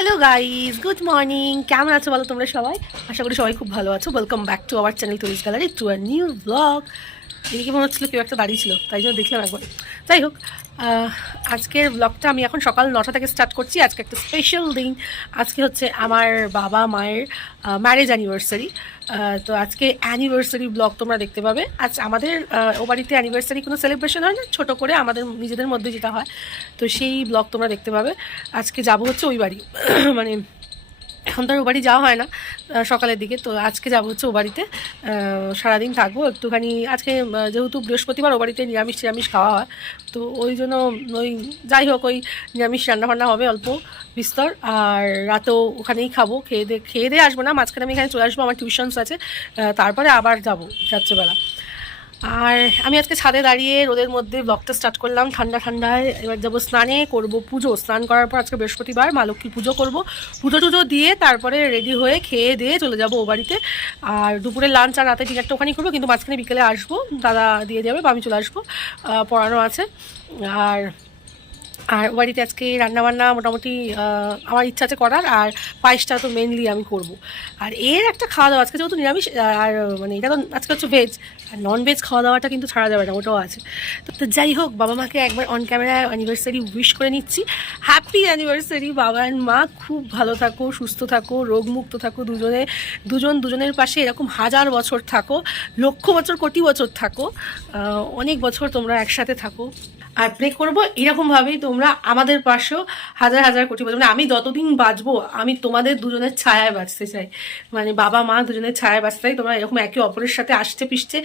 Hello guys, good morning. কেমন আছো বলো তোমরা সবাই? আশা করি সবাই খুব ভালো আছো। Welcome back to our channel tourist gallery, to a new blog. এদিকে মনে হচ্ছিলো কেউ একটা দাঁড়িয়ে ছিল, তাই জন্য দেখলাম একবার। যাই হোক, আজকের ব্লগটা আমি এখন সকাল 9টা থেকে স্টার্ট করছি। আজকে একটা স্পেশাল দিন। আজকে হচ্ছে আমার বাবা মায়ের ম্যারেজ অ্যানিভার্সারি। তো আজকে অ্যানিভার্সারি ব্লগ তোমরা দেখতে পাবে। আজ আমাদের ও বাড়িতে অ্যানিভার্সারি কোনো সেলিব্রেশন হয় না, ছোটো করে আমাদের নিজেদের মধ্যে যেটা হয়, তো সেই ব্লগ তোমরা দেখতে পাবে। আজকে যাবো হচ্ছে ওই বাড়ি মানে এখন তো আর ও বাড়ি যাওয়া হয় না সকালের দিকে, তো আজকে যাবো হচ্ছে ও বাড়িতে। সারাদিন থাকবো একটুখানি। আজকে যেহেতু বৃহস্পতিবার ও বাড়িতে নিরামিষ খাওয়া হয়, তো ওই জন্য ওই যাই হোক ওই নিরামিষ রান্নাবান্না হবে অল্প বিস্তর। আর রাতেও ওখানেই খাবো। খেয়ে দিয়ে আসবো না, মাঝখানে আমি এখানে চলে আসবো, আমার টিউশনস আছে। তারপরে আবার যাবো রাত্রেবেলা। আর আমি আজকে ছাদে দাঁড়িয়ে রোদের মধ্যে ব্লগটা স্টার্ট করলাম ঠান্ডা ঠান্ডায়। এবার যাবো স্নানে, করব পুজো। স্নান করার পর আজকে বৃহস্পতিবার, মা লক্ষ্মীর পুজো করবো। পুজো টুজো দিয়ে তারপরে রেডি হয়ে খেয়ে দিয়ে চলে যাবো ও বাড়িতে। আর দুপুরে লাঞ্চ আর রাতে ডিনারটা ওখানেই করবো, কিন্তু মাঝখানে বিকেলে আসবো, দাদা দিয়ে যাবে বা আমি চলে আসবো, পড়ানো আছে। আর আর ও বাড়িতে আজকে রান্নাবান্না মোটামুটি আমার ইচ্ছা আছে করার। আর পায়েসটা তো মেনলি আমি করব। আর এর একটা খাওয়া দাওয়া আজকে যেহেতু নিরামিষ, আর মানে এটা তো আজকে হচ্ছে ভেজ, আর নন ভেজ খাওয়া দাওয়াটা কিন্তু ছাড়া যাবে না, ওটাও আছে। তো যাই হোক, বাবা মাকে একবার অন ক্যামেরা অ্যানিভার্সারি উইশ করে নিচ্ছি। হ্যাপি অ্যানিভার্সারি বাবা অ্যান্ড মা। খুব ভালো থাকো, সুস্থ থাকো, রোগমুক্ত থাকো, দুজনের পাশে এরকম 1000 বছর থাকো, লক্ষ বছর, কোটি বছর থাকো, অনেক বছর তোমরা একসাথে থাকো। আর প্রে করবো এরকমভাবেই তোমরা আমাদের পাশেও 1000 কোটি বছর, মানে আমি যতদিন বাঁচবো আমি তোমাদের দুজনের ছায়ায় বাঁচতে চাই। মানে বাবা মা দুজনের ছায়ায় বাঁচতে চাই। তোমরা এরকম একে অপরের সাথে আসতে পিছতে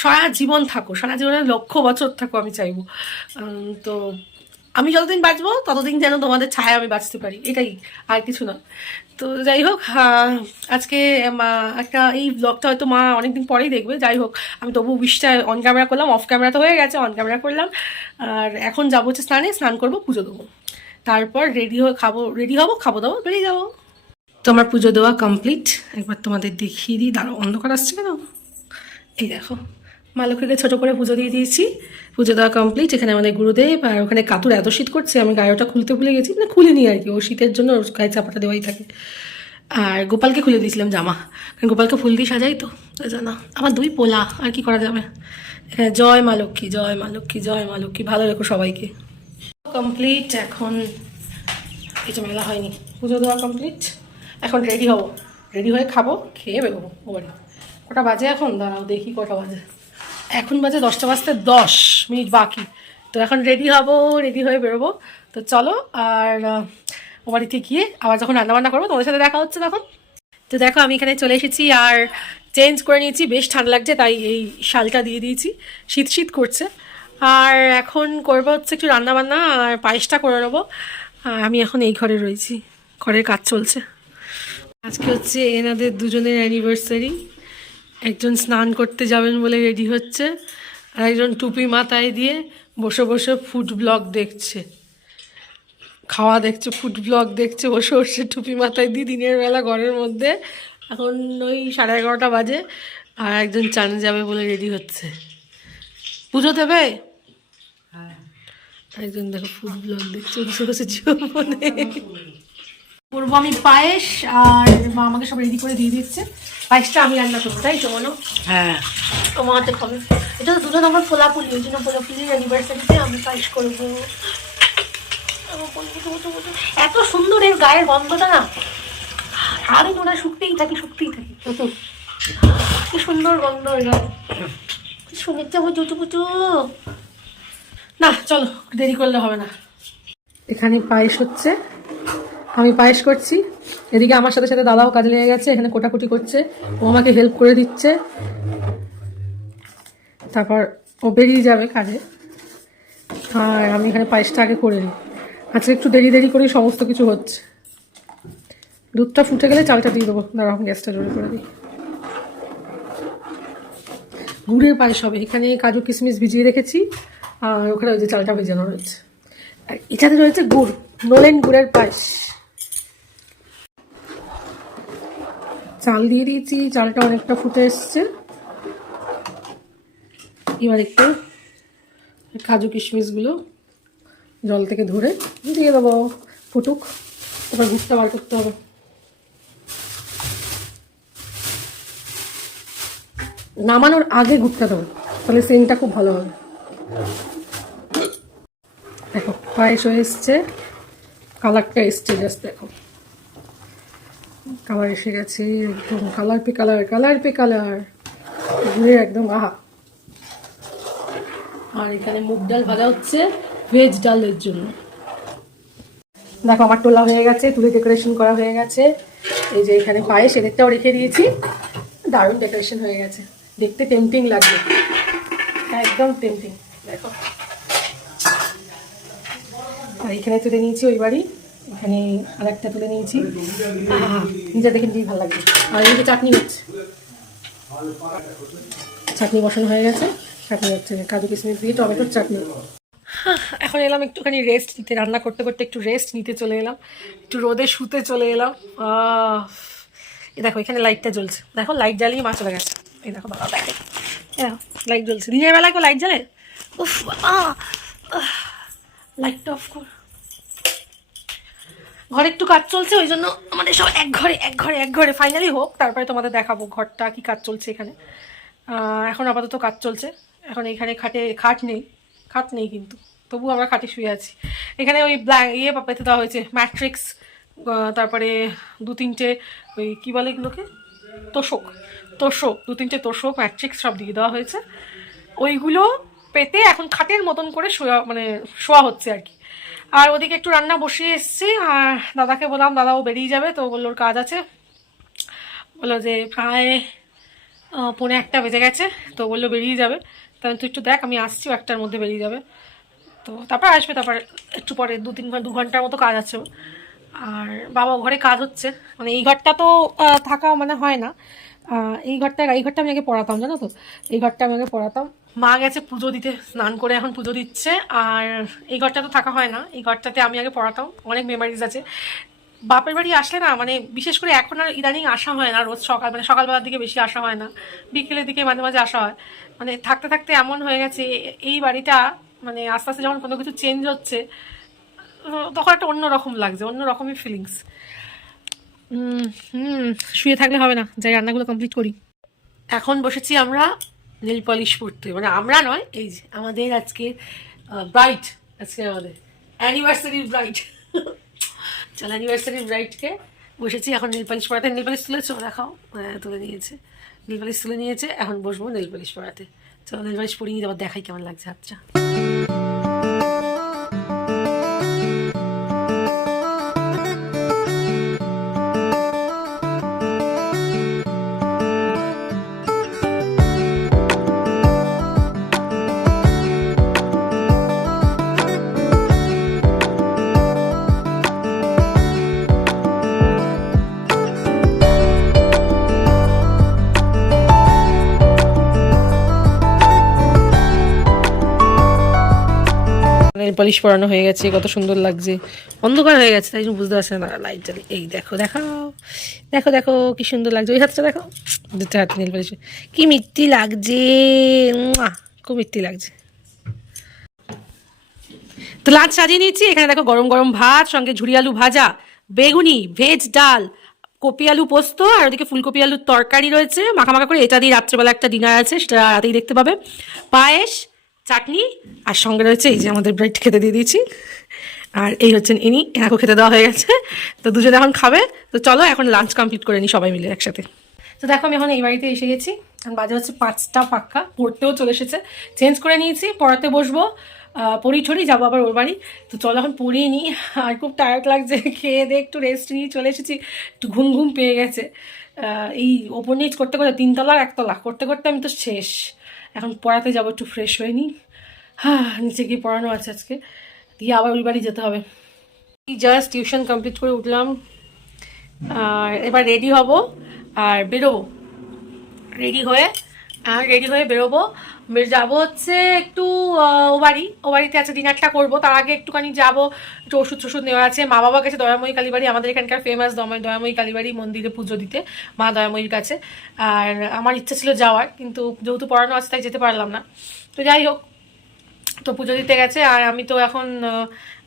সারা জীবন থাকো, সারা জীবনের লক্ষ বছর থাকো আমি চাইবো। তো আমি যতদিন বাঁচবো ততদিন যেন তোমাদের ছায়া আমি বাঁচতে পারি, এটাই, আর কিছু না। তো যাই হোক, আজকে একটা এই ব্লগটা হয়তো মা অনেকদিন পরেই দেখবে। যাই হোক, আমি তবু উইশটা অন ক্যামেরা করলাম, অফ ক্যামেরা তো হয়ে গেছে, অন ক্যামেরা করলাম। আর এখন যাবো হচ্ছে স্নান করবো, পুজো দেবো, তারপর রেডি হবো, খাবো দাবো, বেরিয়ে যাবো। তো আমার পুজো দেওয়া কমপ্লিট। একবার তোমাদের দেখিয়ে দিই, দাঁড়াও, অন্ধকার আসছে কেন? এই দেখো, মা লক্ষ্মীকে ছোটো করে পুজো দিয়ে দিয়েছি। পুজো দেওয়া কমপ্লিট। এখানে আমাদের গুরুদেব, আর ওখানে কাতুর এত শীত করছে আমি গায়েটা খুলতে ভুলে গেছি, মানে খুলিনি আর কি, ও শীতের জন্য ওর গায়ে চাপাটা দেওয়াই থাকে। আর গোপালকে খুলে দিয়েছিলাম জামা, কারণ গোপালকে ফুল দিয়ে সাজাই, তো তাই জন্য আমার 2 পোলা, আর কি করা যাবে। এখানে জয় মা লক্ষ্মী, জয় মা লক্ষ্মী, জয় মা লক্ষ্মী, ভালো রেখো সবাইকে। কমপ্লিট। এখন কিছু মেলা হয়নি, পুজো দেওয়া কমপ্লিট। এখন রেডি হবো, রেডি হয়ে খাবো, খেয়ে বেরোবো ও বাড়ি। কটা বাজে এখন? দাঁড়াও দেখি কটা বাজে। এখন বাজে 10টা বাজতে 10 মিনিট বাকি। তো এখন রেডি হব, রেডি হয়ে বেরোবো। তো চলো, আর ও বাড়িতে গিয়ে আবার যখন রান্নাবান্না করবো তোমাদের সাথে দেখা হচ্ছে তখন। তো দেখো, আমি এখানে চলে এসেছি আর চেঞ্জ করে নিয়েছি, বেশ ঠান্ডা লাগছে তাই এই শালটা দিয়ে দিয়েছি, শীত শীত করছে। আর এখন করবো হচ্ছে একটু রান্নাবান্না, আর পায়েসটা করে নেবো। আর আমি এখন এই ঘরে রয়েছি, ঘরের কাজ চলছে। আজকে হচ্ছে এনাদের দুজনের অ্যানিভার্সারি। একজন স্নান করতে যাবেন বলে রেডি হচ্ছে, আর একজন টুপি মাথায় দিয়ে বসে বসে ফুড ব্লগ দেখছে, খাওয়া দেখছে, ফুড ব্লগ দেখছে বসে বসে টুপি মাথায় দিয়ে দিনের বেলা ঘরের মধ্যে। এখন ওই 11:30 বাজে। আর একজন চান যাবে বলে রেডি হচ্ছে, পুজো দেবে। একজন দেখো ফুড ব্লগ দেখছে বসে বসে জীবনে। করবো আমি পায়েস, আর মা আমাকে সব রেডি করে দিয়ে দিচ্ছে। পায়েসটা আমি রান্না করবো, তাই তো মনে? হ্যাঁ, তোমার হাতে খাবে। এটা তো দুজন আমার ফোলাপুলি, ওই জন্য ফোলাপুলির অ্যানিভার্সারিতে আমি পায়েস করবো। এত সুন্দর এর গায়ের গন্ধটা না, আরে ওরা শুকতেই থাকি কি সুন্দর গন্ধ এর গায়ে, শুনেছে যাবো চুচু পুচু। না চলো, দেরি করলে হবে না। এখানে পায়েস হচ্ছে, আমি পায়েস করছি, এদিকে আমার সাথে সাথে দাদাও কাজে লেগে গেছে, এখানে কোটাকুটি করছে, ও আমাকে হেল্প করে দিচ্ছে। তারপর ও বেরিয়ে যাবে কাজে, আর আমি এখানে পায়েসটা আগে করে নিই। আজকে একটু দেরি করেই সমস্ত কিছু হচ্ছে। দুধটা ফুটে গেলে চালটা দিয়ে দেবো, দাঁড়াও গ্যাসটা জোরে করে দিই। গুড়ের পায়েস হবে, এখানে কাজু কিশমিশ ভিজিয়ে রেখেছি, আর ওখানে ওই যে চালটা ভেজানো রয়েছে, আর এখানে রয়েছে গুড়, নলেন গুড়ের পায়েস। চাল দিয়ে দিয়েছি, চালটা অনেকটা ফুটে এসছে। এবার একটু কাজু কিশমিশগুলো জল থেকে ধরে দিয়ে দেবো, ফুটুক। এবার গুড়টা বার করতে হবে। নামানোর আগে গুড়টা দেবো, তাহলে সেন্টটা খুব ভালো হবে। দেখো পায়েস হয়ে এসছে, কালারটা এসছে, জাস্ট দেখো কালার এসে গেছে একদম, colour pay colour, colour pay colour, ঘুরে একদম আহা। আর এখানে মুগ ডাল ভাজা হচ্ছে ভেজ ডালের জন্য। দেখো আমার টোলা হয়ে গেছে, তুলে ডেকোরেশন করা হয়ে গেছে। এই যে এখানে পায়েস এদেরটাও রেখে দিয়েছি, দারুণ ডেকোরেশন হয়ে গেছে, দেখতে টেম্পটিং লাগবে, একদম টেম্পটিং। দেখো আর এখানে তুলে নিয়েছি ওই বাড়ি, এখানে আর একটা তুলে নিয়েছি, নিজে দেখে নিজেই ভালো লাগবে। আর এদিকে চাটনি হচ্ছে, চাটনি বসানো হয়ে গেছে, চাটনি হচ্ছে কাজু কিশমিশ দিয়ে টমেটোর চাটনি। এখন এলাম একটুখানি রেস্ট নিতে, রান্না করতে করতে একটু রেস্ট নিতে চলে এলাম, একটু রোদে শুতে চলে এলাম। এই দেখো এখানে লাইটটা জ্বলছে, দেখো লাইট জ্বালিয়ে মা চলে গেছে। এই দেখো বাবা দেখে, লাইট জ্বলছে, দিনের বেলায় কেউ লাইট জ্বালে? উফ বাবা, লাইটটা অফ কর। ঘরে একটু কাজ চলছে, ওই জন্য আমাদের সব এক ঘরে এক ঘরে এক ঘরে, ফাইনালি হোক তারপরে তোমাদের দেখাবো ঘরটা কি কাজ চলছে এখানে। এখন আপাতত কাজ চলছে। এখন এখানে খাট নেই কিন্তু তবু আমরা খাটে শুয়ে আছি। এখানে ওই পেতে দেওয়া হয়েছে ম্যাট্রিক্স, তারপরে 2-3টে ওই কী বলে এগুলোকে, তোষক 2-3টে তোষক ম্যাট্রিক্স সব দিয়ে দেওয়া হয়েছে। ওইগুলো পেতে এখন খাটের মতন করে শোয়া হচ্ছে আর কি। আর ওদিকে একটু রান্না বসিয়ে এসেছি, আর দাদাকে বললাম, দাদাও বেরিয়ে যাবে, তো বললো ওর কাজ আছে, বললো যে প্রায় 1:45 বেজে গেছে, তো বললো বেরিয়ে যাবে। তাহলে তুই একটু দেখ, আমি আসছি, 1টার মধ্যে বেরিয়ে যাবে, তো তারপর আসবে, তারপর একটু পরে 2 ঘন্টার মতো কাজ আছে। আর বাবা ঘরে কাজ হচ্ছে, মানে এই ঘরটা তো থাকা মানে হয় না, এই ঘরটা আমি আগে পড়াতাম, জানো তো, এই ঘরটা আমি আগে পড়াতাম। মা গেছে পুজো দিতে, স্নান করে এখন পুজো দিচ্ছে, আর এই ঘরটা তো থাকা হয় না, এই ঘরটাতে আমি আগে পড়াতাম, অনেক মেমারিজ আছে। বাপের বাড়ি আসলে না, মানে বিশেষ করে এখন আর ইদানিং আসা হয় না রোজ সকাল, মানে সকালবেলার দিকে বেশি আসা হয় না, বিকেলের দিকে মাঝে মাঝে আসা হয়। মানে থাকতে থাকতে এমন হয়ে গেছে এই বাড়িটা, মানে আস্তে আস্তে যখন কোনো কিছু চেঞ্জ হচ্ছে তখন একটা অন্যরকম লাগছে, অন্যরকমই ফিলিংস। শুয়ে থাকলে হবে না, যাই রান্নাগুলো কমপ্লিট করি। এখন বসেছি আমরা নেল পলিশ পরতে, মানে আমরা নয়, এই যে আমাদের আজকে ব্রাইট, আজকে আমাদের অ্যানিভার্সারির ব্রাইট। চল অ্যানিভার্সারির ব্রাইটকে বসেছি এখন নেল পলিশ পরাতে। নেল পলিশ তুলেছো, দেখাও, হ্যাঁ তুলে নিয়েছে, নেল পলিশ তুলে নিয়েছে, এখন বসবো নেল পলিশ পরাতে। চলো নেল পলিশ পরিয়ে নিয়ে আবার দেখাই কেমন লাগছে হাতটা। নেল পলিশ পরানো হয়ে গেছে, কত সুন্দর লাগছে, অন্ধকার হয়ে গেছে তাই জন্য বুঝতে পারছে না, লাইট জ্বালি। এই দেখো দেখাও, দেখো দেখো কি সুন্দর লাগছে, ওই হাতটা দেখো, দুটো হাত নেল পলিশ, কি মিষ্টি লাগছে, খুব মিষ্টি লাগছে। তো লাঞ্চ সাজিয়ে নিচ্ছি, এখানে দেখো গরম গরম ভাত, সঙ্গে ঝুরি আলু ভাজা, বেগুনি, ভেজ ডাল, কপি আলু পোস্ত, আর ওদিকে ফুলকপি আলুর তরকারি রয়েছে মাখা মাখা করে, এটা দিয়ে রাত্রেবেলা একটা ডিনার আছে, সেটা রাতেই দেখতে পাবে, পায়েস, চাটনি, আর সঙ্গে রয়েছে এই যে আমাদের ব্রেড খেতে দিয়ে দিয়েছি, আর এই হচ্ছেন ইনি, এনাকেও খেতে দেওয়া হয়ে গেছে, তো দুজনে এখন খাবে। তো চলো এখন লাঞ্চ কমপ্লিট করে নিই সবাই মিলে একসাথে। তো দেখো আমি এখন এই বাড়িতে এসে গেছি, বাজে হচ্ছে 5টা পাক্কা, পড়তেও চলে এসেছে, চেঞ্জ করে নিয়েছি, পড়াতে বসবো, পড়ি ঠড়ি যাবো আবার ওর বাড়ি। তো চলো এখন পড়িয়ে নিই, আর খুব টায়ার্ড লাগছে, খেয়ে দিয়ে একটু রেস্ট নিয়ে চলে এসেছি, একটু ঘুম ঘুম পেয়ে গেছে, এই ওপর নিচ করতে করতে 3তলা 1তলা করতে করতে আমি তো শেষ। এখন পড়াতে যাবো, একটু ফ্রেশ হয়ে নিই, নিচে গিয়ে পড়ানো আছে আজকে, দিয়ে আবার ওই বাড়ি যেতে হবে। জাস্ট টিউশন কমপ্লিট করে উঠলাম, আর এবার রেডি হব আর বেরোবো, রেডি হয়ে বেরোবো, যাবো হচ্ছে একটু ও বাড়িতে আছে, ডিনারটা করবো, তার আগে একটুখানি যাবো, একটু ওষুধ টষুধ নেওয়া আছে, মা বাবা গেছে দয়াময়ী কালীবাড়ি, আমাদের এখানকার ফেমাস দয়াময়ী কালীবাড়ি মন্দিরে পুজো দিতে, মা দয়াময়ীর কাছে। আর আমার ইচ্ছা ছিল যাওয়ার, কিন্তু যেহেতু পড়ানো আছে তাই যেতে পারলাম না। তো যাই হোক, তো পুজো দিতে গেছে, আর আমি তো এখন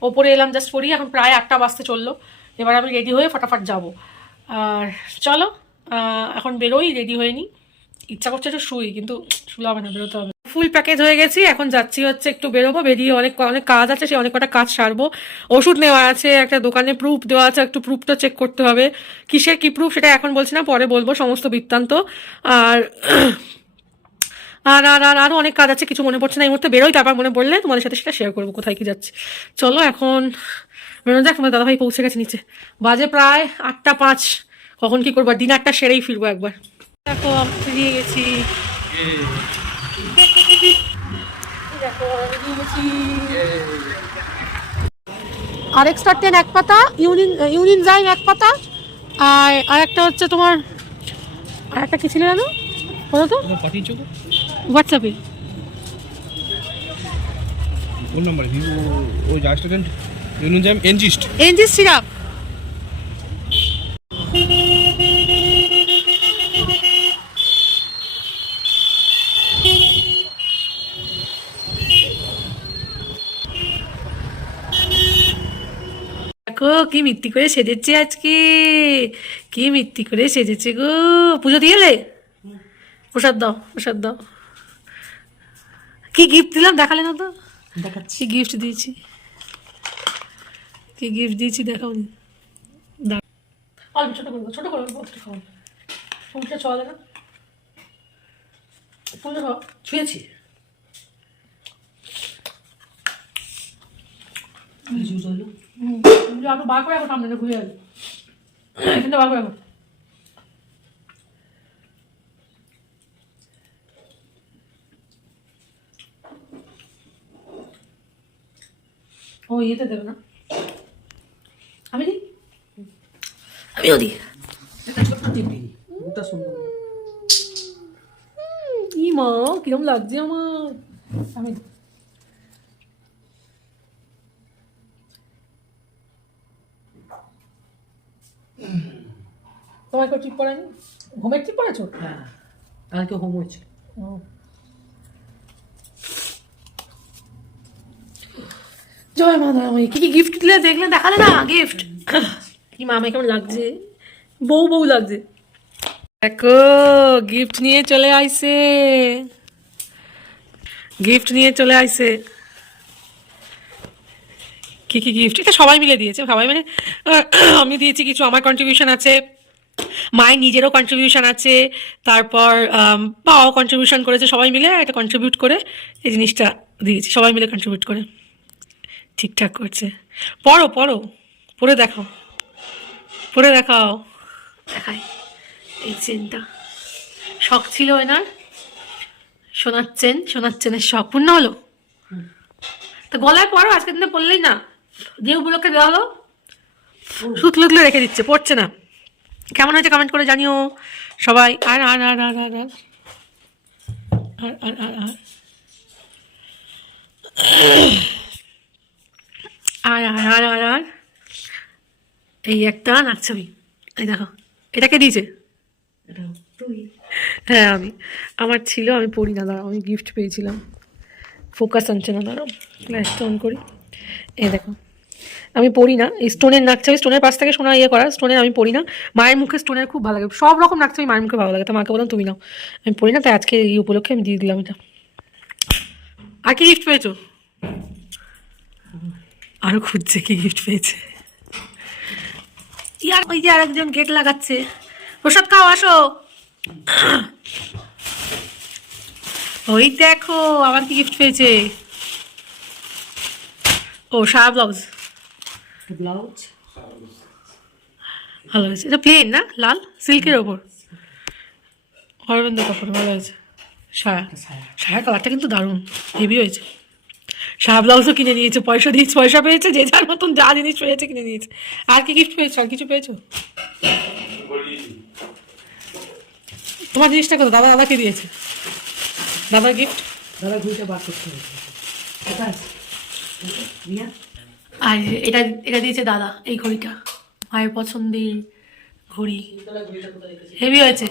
ওপরে এলাম জাস্ট পড়ি, এখন প্রায় 8টা বাজতে চললো, এবার আমি রেডি হয়ে ফটাফট যাব। আর চলো এখন বেরোই, রেডি হয়ে নিই। ইচ্ছা করছে একটু শুই, কিন্তু শুলে হবে না, বেরোতে হবে। ফুল প্যাকেজ হয়ে গেছি, এখন যাচ্ছি হচ্ছে একটু বেরোবো, বেরিয়ে অনেক অনেক কাজ আছে, সেই অনেক কটা কাজ সারবো। ওষুধ নেওয়া আছে, একটা দোকানে প্রুফ দেওয়া আছে, একটু প্রুফটা চেক করতে হবে। কিসের কি প্রুফ সেটা এখন বলছি না, পরে বলবো সমস্ত বৃত্তান্ত। আর আর আর আর আরও অনেক কাজ আছে, কিছু মনে পড়ছে না এই মুহূর্তে। বেরোই, তারপর মনে পড়লে তোমাদের সাথে সেটা শেয়ার করবো কোথায় কি যাচ্ছে। চলো এখন বেরোনো যাক। তোমার দাদাভাই পৌঁছে গেছে নিচে, বাজে প্রায় 8:05। কখন কি করবো, ডিনারটা সেরেই ফিরবো একবার। দেখো আমি বেরিয়ে গেছি, দেখো বেরিয়ে গেছি। আর এক্সট্রা 10 এক পাতা, ইউনিনজাইম এক পাতা, আর একটা হচ্ছে তোমার, আর একটা কি ছিল জানো বলো তো, হোয়াটসঅ্যাপে ফোন নাম্বার ভিভো ওই জাস্টুডেন্ট ইউনিনজাইম এনজিস্ট সিরাপ। দেখো কি মিত্তি করে সেজেছে আজকে, কি মিত্তি করে সেজেছে গো। পুজো দিয়ে এলে? প্রসাদ দাও, প্রসাদ দাও। কি গিফট দিলাম দেখালে না তো? দেখাচ্ছি গিফট দিয়েছি, কি গিফট দিয়েছি দেখাও নি। অল্প ছোট করবো, ছোট করবো, কতটা খাওয়া ফুলটা চলে না, ফুলটা খাও ছুঁয়েছি। আরো বার করে এখন সামনে ঘুরে যাবে, এখানটা বার করে এখন। ও ইয়েতে দেবে না, আমি দিই, আমিও দিই। কি মা কিরম লাগছে আমার, আমি তোমার কেউ ঠিক পড়ায়নি? হোমের ঠিক পড়েছো? হ্যাঁ, কালকে হোম হয়েছে। জয় মা দামাই। কি কি গিফট দিলে দেখলে, দেখালে না গিফট? কি মা আমায় কেমন লাগছে, বউ বউ লাগছে। দেখো গিফট নিয়ে চলে আইছে, গিফট নিয়ে চলে আইছে। কি কি গিফট, এটা সবাই মিলে দিয়েছে, সবাই মানে আমি দিয়েছি কিছু, আমার কন্ট্রিবিউশন আছে, মায়ের নিজেরও কন্ট্রিবিউশন আছে, তারপর বাবাও কন্ট্রিবিউশন করেছে, সবাই মিলে একটা কন্ট্রিবিউট করে এই জিনিসটা দিয়েছি, সবাই মিলে কন্ট্রিবিউট করে ঠিকঠাক করছে। পড়ো পড়ো, পড়ে দেখাও, পড়ে দেখাও, দেখাই। এই চেনটা শখ ছিল এনার, সোনার চেন, সোনার চেনের শখ পূর্ণ হলো। তো গলায় পড়ো, আজকের দিনে পড়লেই না, যে উপলক্ষে দেওয়া হলো সুতলে তুলে রেখে দিচ্ছে, পড়ছে না। কেমন হয়েছে কমেন্ট করে জানিও সবাই। আর আর আর আর আর আর আর আর আর আর আর আর আর এই একটা নাকছবি, এই দেখো, এটাকে দিয়েছে। হ্যাঁ আমি, আমার ছিল, আমি পড়ি না, দাঁড়াও আমি গিফট পেয়েছিলাম। ফোকাস আনছে না, দাঁড়াও ফ্ল্যাশটা অন করি। এই দেখো আমি পড়ি না, এই স্টোনের নাকছবি, স্টোনের পাশ থেকে সোনা ইয়ে করা, স্টোনের আমি পড়ি না। মায়ের মুখে স্টোনের খুব ভালো লাগে, সব রকম নাকছবি মায়ের মুখে ভালো লাগে, তো মাকে বললাম তুমি নাও, আমি পড়ি না, তাই আজকে এই উপলক্ষে আমি দিয়ে দিলাম এটা। আর কি গিফট পেয়েছো? আরো খুঁজছে কি গিফট পেয়েছে। ইয়ার ওই যে আরেকজন গেট লাগাচ্ছে, প্রসাদ খাও আসো। ওই দেখো আবার কি গিফট পেয়েছে, ও সারা ব্লাউজ, ব্লাউজ ভালো হয়েছে। এটা প্লেন না, লাল সিল্কের ওপর, অরবিন্দ কাপড়, ভালো হয়েছে। সায়া, সায়া কালারটা কিন্তু দারুণ হেভি হয়েছে। সায়া ব্লাউজও কিনে নিয়েছে, পয়সা দিয়েছে, পয়সা পেয়েছে, যে যার মতন যা জিনিস পেয়েছে কিনে নিয়েছে। আর কি গিফট পেয়েছো, আর কিছু পেয়েছো? তোমার জিনিসটা কত, দাদা দাদাকে দিয়েছে, দাদার গিফট। দাদা ঘুরতে বার করতে হয়েছে। আর এটা এটা দিয়েছে দাদা, এই ঘড়িটা মায়ের পছন্দের ঘড়ি, হেভি হয়েছে,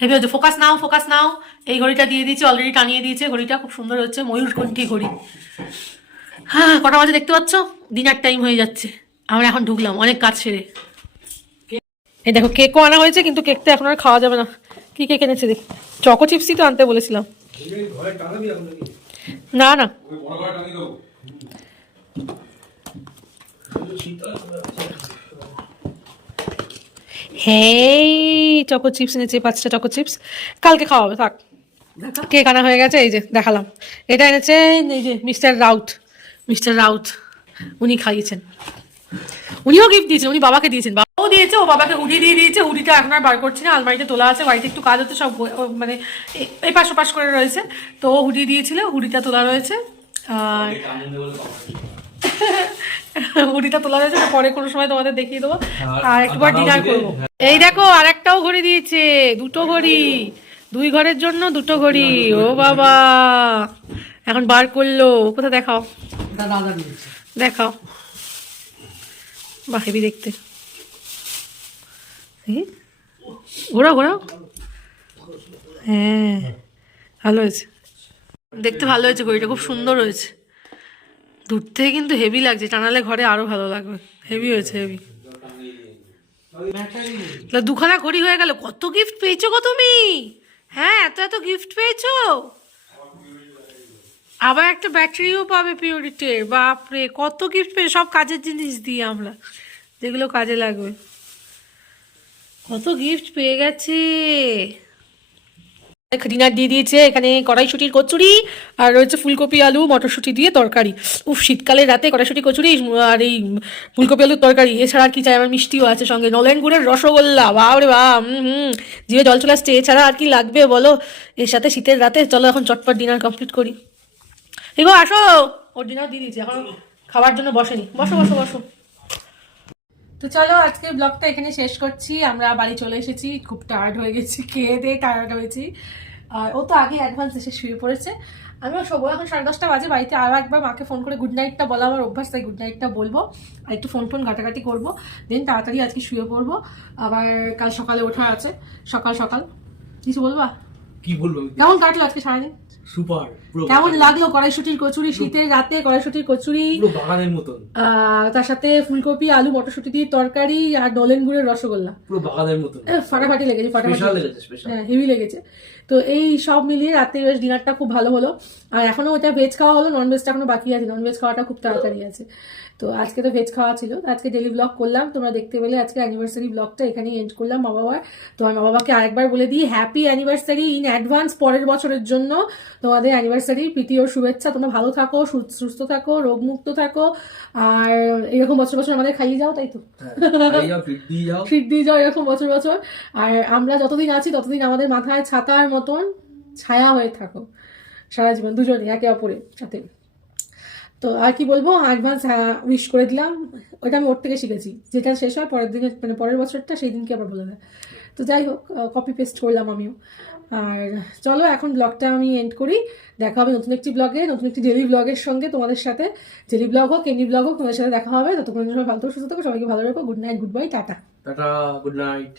হেভি হয়েছে। ফোকাস নাও, ফোকাস নাও, এই ঘড়িটা দিয়ে দিয়েছে, অলরেডি টাঙিয়ে দিয়েছে, ঘড়িটা খুব সুন্দর হচ্ছে, ময়ূরকণ্ঠী ঘড়ি। হ্যাঁ কটা বাজে দেখতে পাচ্ছ, ডিনার টাইম হয়ে যাচ্ছে, আমরা এখন ঢুকলাম অনেক কাজ সেরে। এই দেখো কেকও আনা হয়েছে, কিন্তু কেকটা এখন আর খাওয়া যাবে না। কি কেক এনেছে দেখ, চকো চিপসই তো আনতে বলেছিলাম। না না, হ্যাঁ চকো চিপস এনেছে, 5টা চকো চিপস, কালকে খাওয়া হবে থাক। কেক আনা হয়ে গেছে, এই যে দেখালাম। এটা এনেছেন এই যে মিস্টার রাউত, উনি খাইয়েছেন। উনিও গিফট দিয়েছেন, উনি বাবাকে দিয়েছেন, বাবাও দিয়েছে, ও বাবাকে হুডি দিয়ে দিয়েছে। হুডিটা এখন আর বার করছি না, আলমারিতে তোলা আছে, বাড়িতে একটু কাজ হচ্ছে, সব মানে এই পাশ ওপাশ করে রয়েছে, তো ও হুডি দিয়েছিল, হুডিটা তোলা রয়েছে। আর হুডিটা তোলা রয়েছে, পরে কোনো সময় তোমাদের দেখিয়ে দেবো। আর একটুবার ডিনার করবো। এই দেখো আর একটাও ঘড়ি দিয়েছে, 2টো ঘড়ি, 2 ঘরের জন্য 2টো ঘড়ি। ও বাবা, এখন বার করলো, কোথায় দেখাও, দাদা দিয়েছে। দেখাও, বাহ হেবি দেখতে। ঘোরাও ঘোরাও, হ্যাঁ ভালো হয়েছে, দেখতে ভালো হয়েছে, ঘড়িটা খুব সুন্দর হয়েছে। দূর থেকে কিন্তু হেভি লাগছে, টানালে ঘরে আরো ভালো লাগবে। হেভি হয়েছে, হেভি। 2খানা ঘড়ি হয়ে গেল। কত গিফট পেয়েছো গো তুমি? হ্যাঁ, এত এত গিফট পেয়েছো। আবার একটা ব্যাটারিও পাবে পিওরিটির। বাপরে, কত গিফট পেয়েছো, সব কাজের জিনিস দিয়ে আমরা, যেগুলো কাজে লাগবে। কত গিফট পেয়ে গেছে। ডিনার দিয়ে দিয়েছে, এখানে কড়াইশুটির কচুরি আর রয়েছে ফুলকপি আলু মটরশুঁটি দিয়ে তরকারি। উফ, শীতকালের রাতে কড়াইশুটি কচুরি আর এই ফুলকপি আলুর তরকারি, এছাড়া আর কি চাই? আমার মিষ্টিও আছে সঙ্গে, নলেন গুড়ের রসগোল্লা। বাবরে বা, জিভে জল চলে আসছে। এছাড়া আর কি লাগবে বলো এর সাথে শীতের রাতে? চলো এখন চটপট ডিনার কমপ্লিট করি। এগো আসো, ওর ডিনার দিয়ে দিয়েছি, এখন খাওয়ার জন্য বসেনি। বসো বসো বসো। তো চলো আজকে ব্লগটা এখানে শেষ করছি। আমরা বাড়ি চলে এসেছি, খুব টায়ার্ড হয়ে গেছি, খেয়ে দিয়ে টায়ার্ড হয়েছি। আর ও তো আগে অ্যাডভান্স এসে শুয়ে পড়েছে। আমিও শোবো, এখন 10:30 বাজে। বাড়িতে আরও একবার মাকে ফোন করে গুড নাইটটা বলা আমার অভ্যাস, তাই গুড নাইটটা বলবো, আর একটু ফোন ঘাটাঘাটি করবো, দেন তাড়াতাড়ি আজকে শুয়ে পড়বো। আবার কাল সকালে ওঠা আছে, সকাল সকাল। কিছু বলবা? কি বলবো? কেমন কাটলো আজকে সারাদিন? সুপার। কেমন লাগলো কড়াইশুটির কচুরি? শীতের রাতে কড়াইশুটির কচুরি, বাগানের মতন, তার সাথে ফুলকপি আলু মটরশুঁটি দিয়ে তরকারি আর নলেন গুড়ের রসগোল্লা, পুরো বাগানের মতন। ফাটাফাটি লেগেছে, হ্যাঁ হেভি লেগেছে। তো এই সব মিলিয়ে রাত্রির ডিনারটা খুব ভালো হলো। আর এখনো ওটা ভেজ খাওয়া হলো, নন ভেজটা এখনো বাকি আছে। নন ভেজ খাওয়াটা খুব তাড়াতাড়ি আছে। তো আজকে তো ভেজ খাওয়া ছিল, আজকে ডেলি ব্লগ করলাম, তোমরা দেখতে পেলে। আজকে অ্যানিভার্সারি ব্লগটা এখানেই এন্ড করলাম মা বাবার। তো আমি মা বাবাকে আরেকবার বলে দিই, হ্যাপি অ্যানিভার্সারি ইন অ্যাডভান্স পরের বছরের জন্য। তোমাদের অ্যানিভার্সারি প্রীতি ও শুভেচ্ছা। তোমরা ভালো থাকো, সুস্থ থাকো, রোগমুক্ত থাকো, আর এরকম বছর বছর আমাদের খাইয়ে যাও, তাই তো? ফিট দিয়ে যাও এরকম বছর বছর। আর আমরা যতদিন আছি ততদিন আমাদের মাথায় ছাতার মতন ছায়া হয়ে থাকো সারা জীবন, দুজনে একে অপরের সাথে। তো আর কি বলবো, অ্যাডভান্স উইশ করে দিলাম। ওইটা আমি ওর থেকে শিখেছি, যেটা শেষ হয় পরের দিনে, মানে পরের বছরটা, সেই দিনকে আবার বলে দেয়। তো যাই হোক, কপি পেস্ট করলাম আমিও। আর চলো এখন ব্লগটা আমি এন্ড করি। দেখা হবে নতুন একটি ব্লগে, নতুন একটি ডেলি ব্লগের সঙ্গে তোমাদের সাথে। ডেলি ব্লগ হোক, এমনি ব্লগ হোক, তোমাদের সাথে দেখা হবে। ততক্ষণ সবাই ভালো সুস্থ থাকো, সবাইকে ভালো রাখো। Good night, good bye, tata. Tata, good night.